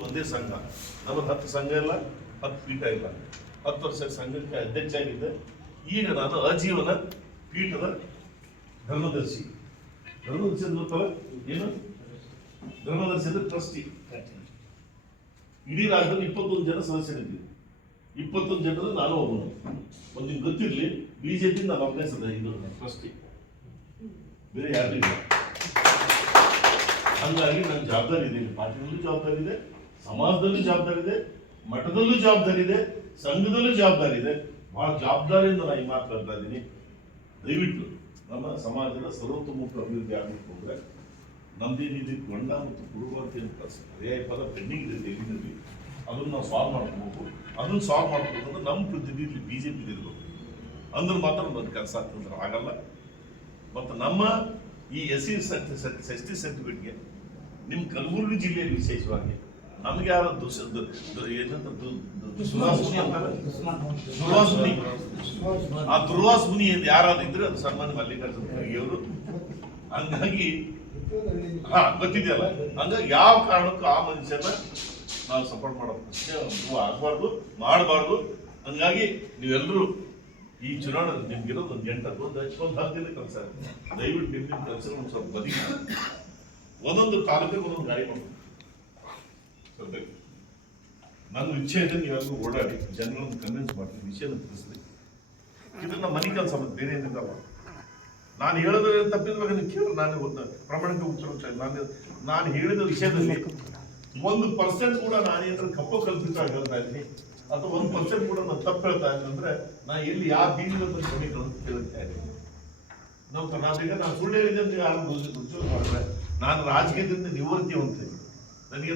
ಒಂದೇ ಸಂಘ. ನಮ್ಮದು ಹತ್ತು ಸಂಘ ಇಲ್ಲ, ಹತ್ತು ಪೀಠ ಇಲ್ಲ. ಹತ್ತು ವರ್ಷ ಸಂಘಕ್ಕೆ ಅಧ್ಯಕ್ಷ ಆಗಿದ್ದೆ ಈಗ ನಾನು ಅಜೀವನ ಪೀಠದ ಧರ್ಮದರ್ಶಿ. ಧರ್ಮದರ್ಶಿ ಗೊತ್ತಲ್ಲ? ಏನು? ಧರ್ಮದರ್ಶಿ ಅಂದ್ರೆ ಟ್ರಸ್ಟಿ. ಇಡೀ ರಾಜ್ಯದಲ್ಲಿ ಇಪ್ಪತ್ತೊಂದು ಜನ ಸದಸ್ಯರಿದ್ದೀವಿ. ಇಪ್ಪತ್ತೊಂದು ಜನರಲ್ಲಿ ನಾನು ಒಬ್ಬನು. ಒಂದು ನಿಮ್ಗೆ ಗೊತ್ತಿರಲಿ ಬಿಜೆಪಿ ನಾನು ಒಬ್ಬನೇ ಸದ ಇದು ಟ್ರಸ್ಟಿ. ಬೇರೆ ಯಾರು ಇಲ್ಲ. ಹಂಗಾಗಿ ನನ್ನ ಜವಾಬ್ದಾರಿ ಇದೆ ಪಾರ್ಟಿನಲ್ಲೂ ಜವಾಬ್ದಾರಿ ಇದೆ. ಸಮಾಜದಲ್ಲೂ ಜವಾಬ್ದಾರಿ ಇದೆ ಮಠದಲ್ಲೂ ಜವಾಬ್ದಾರಿ ಇದೆ ಸಂಘದಲ್ಲೂ ಜವಾಬ್ದಾರಿ ಇದೆ ಬಹಳ ಜವಾಬ್ದಾರಿಯಿಂದ ನಾನು ಈ ಮಾತಾಡ್ತಾ ಇದ್ದೀನಿ. ದಯವಿಟ್ಟು ನಮ್ಮ ಸಮಾಜದ ಸರ್ವತೋಮುಖ ಅಭಿವೃದ್ಧಿ ಆಗಬೇಕು ಅಂದ್ರೆ ನಂದಿನಿಧಿ ಗೊಂಡ ಮತ್ತು ಕುರುಬ ಅಂತ ಪರ್ಯಾಯ ಪದ ಪೆಂಡಿಂಗ್ ಇದೆ ತೆಲುಗಿನಲ್ಲಿ ಅದನ್ನು ನಾವು ಸಾಲ್ವ್ ಮಾಡ್ಕೋಬೇಕು. ಅದನ್ನು ಸಾಲ್ವ್ ಮಾಡ್ಕೋಬೇಕು ಅಂದ್ರೆ ನಮ್ಮ ಪ್ರತಿನಿಧಿ ಬಿ ಜೆ ಪಿ ಇರಬೇಕು. ಅಂದ್ರೆ ಮಾತ್ರ ನನ್ನ ಕೆಲಸ ಆಗ್ತಂದ್ರೆ ಆಗಲ್ಲ ಮತ್ತು ನಮ್ಮ ಈ ಎಸ್ ಸಿ ಸರ್ಟಿಫಿಕೇಟ್ಗೆ ನಿಮ್ಮ ಕಲಬುರಗಿ ಜಿಲ್ಲೆಯಲ್ಲಿ ವಿಶೇಷವಾಗಿ ನಮ್ಗೆ ಯಾರು? ದುರ್ವಾಸುನಿ ಆ ದುರ್ವಾಸುನಿ ಯಾರಾದಿದ್ರೆ ಅದು ಸನ್ಮಾನ್ಯ ಮಲ್ಲಿಕಾರ್ಜುನ ಖರ್ಗೆ ಅವರು. ಹಂಗಾಗಿ ಹಾ ಗೊತ್ತಿದೆಯಲ್ಲ? ಹಂಗಾಗಿ ಯಾವ ಕಾರಣಕ್ಕೂ ಆ ಮನುಷ್ಯನ ನಾವು ಸಪೋರ್ಟ್ ಮಾಡೋದು ಆಗಬಾರ್ದು ಮಾಡಬಾರ್ದು. ಹಂಗಾಗಿ ನೀವೆಲ್ಲರೂ ಈ ಚುನಾವಣೆ ನಿಮ್ಗಿರೋದು ಒಂದು ಎಂಟು ಒಂದು ಒಂದು ಹತ್ತು ದಿನ ಕೆಲಸ ದಯವಿಟ್ಟು ನಿಮ್ಮ ಕೆಲಸ ಒಂದು ಸ್ವಲ್ಪ ಬದಿ ಒಂದೊಂದು ತಾಲೂಕಿಗೆ ಒಂದೊಂದು ಗಾಡಿ ಮಾಡಿ ನನ್ನ ಇಚ್ಛೆ ಇದೆ ನೀವೆಲ್ಲರೂ ಓಡಾಡಿ ಜನರನ್ನು ಕನ್ವಿನ್ಸ್ ಮಾಡ್ತೀನಿ ವಿಷಯನ ತಿಳಿಸ್ತೀನಿ. ಇದು ನಮ್ಮ ಮನೆ ಕೆಲಸ ಮತ್ತೆ ಬೇರೆ ಏನಿಲ್ಲ ನಾನು ಹೇಳಿದ್ರೆ ತಪ್ಪಿದ ಬಗ್ಗೆ ನೀವು ಕೇಳಿ. ನಾನು ಒಂದು ಪ್ರಮಾಣಿಕ ಉತ್ತರ ನಾನು ನಾನು ಹೇಳಿದ ವಿಷಯದಲ್ಲಿ ಒಂದು ಪರ್ಸೆಂಟ್ ಕೂಡ ನಾನು ನಾನೇನಾದ್ರೂ ಕಪ್ಪು ಕಲ್ಪಿತ ಹೇಳ್ತಾ ಇದ್ದೀನಿ. ಅಥವಾ ಒಂದು ಪರ್ಸೆಂಟ್ ಕೂಡ ನಾನು ತಪ್ಪು ಹೇಳ್ತಾ ಇದ್ದೀನಿ ಅಂದ್ರೆ ನಾನು ಎಲ್ಲಿ ಯಾವ ಬೀಜದ ಕ್ಷಮಿಗಳನ್ನು ಕೇಳ್ತಾ ಇದ್ದೀನಿ. ನಮ್ಮ ಕರ್ನಾಟಕ ನಾನು ಸುಳ್ಳು ಹೇಳಿದ್ದೆ ಅಂತ ಯಾರು ಮಾಡಿದ್ರೆ ನಾನು ರಾಜಕೀಯದಿಂದ ನಿವೃತ್ತಿ ಹೊಂದ್ತೀನಿ ನನಗೆ